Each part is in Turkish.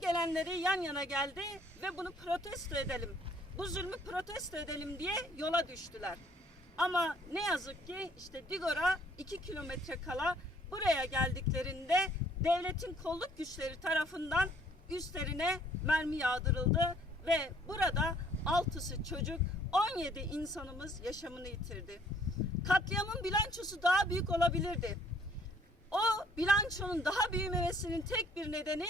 gelenleri yan yana geldi ve bunu protesto edelim. Bu zulmü protesto edelim diye yola düştüler. Ama ne yazık ki işte Digor'a 2 kilometre kala buraya geldiklerinde devletin kolluk güçleri tarafından üstlerine mermi yağdırıldı ve burada altısı çocuk 17 insanımız yaşamını yitirdi. Katliamın bilançosu daha büyük olabilirdi. O bilançonun daha büyümemesinin tek bir nedeni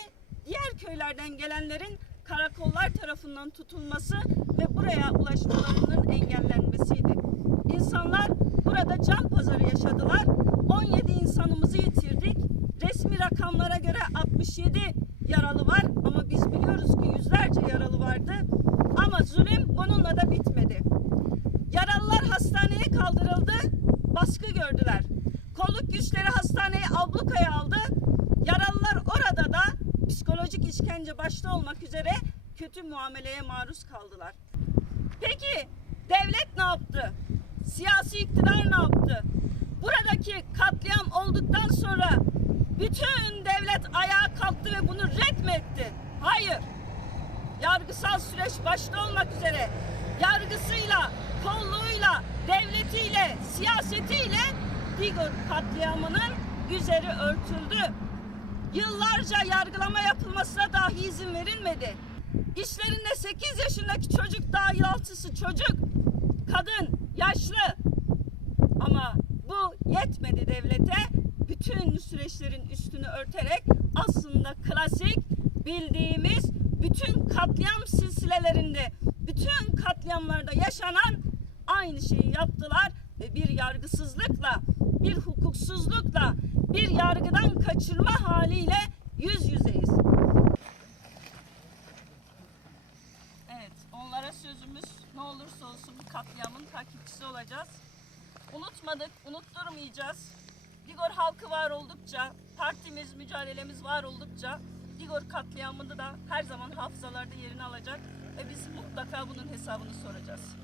diğer köylerden gelenlerin karakollar tarafından tutulması ve buraya ulaşmalarının engellenmesiydi. İnsanlar burada can pazarı yaşadılar. 17 insanımızı yitirdik. Resmi rakamlara göre 67 yaralı var ama biz biliyoruz ki yüzlerce yaralı vardı. Ama zulüm bununla da bitmedi. Yaralılar hastaneye kaldırıldı, baskı gördüler. Kolluk güçleri hastaneyi ablukaya aldı. Yaralılar orada da psikolojik işkence başta olmak üzere kötü muameleye maruz kaldılar. Peki devlet ne yaptı? Siyasi iktidar ne yaptı? Buradaki katliam olduktan sonra bütün devlet ayağa kalktı ve bunu red mi etti? Hayır yargısal süreç başta olmak üzere yargısıyla, kolluğuyla, devletiyle, siyasetiyle Digor katliamının üzeri örtüldü. Yıllarca yargılama yapılmasına dahi izin verilmedi. İşlerinde 8 yaşındaki çocuk dahil altısı çocuk, kadın, yaşlı. Ama bu yetmedi devlete. Bütün süreçlerin üstünü örterek aslında klasik bildiğimiz bütün katliam silsilelerinde, bütün katliamlarda yaşanan aynı şeyi yaptılar ve bir yargısızlıkla, bir yargıdan kaçırma haliyle yüz yüzeyiz. Evet, onlara sözümüz ne olursa olsun bu katliamın takipçisi olacağız. Unutmadık, unutturmayacağız. Digor halkı var oldukça, partimiz, mücadelemiz var oldukça Digor katliamında da her zaman hafızalarda yerini alacak ve biz mutlaka bunun hesabını soracağız.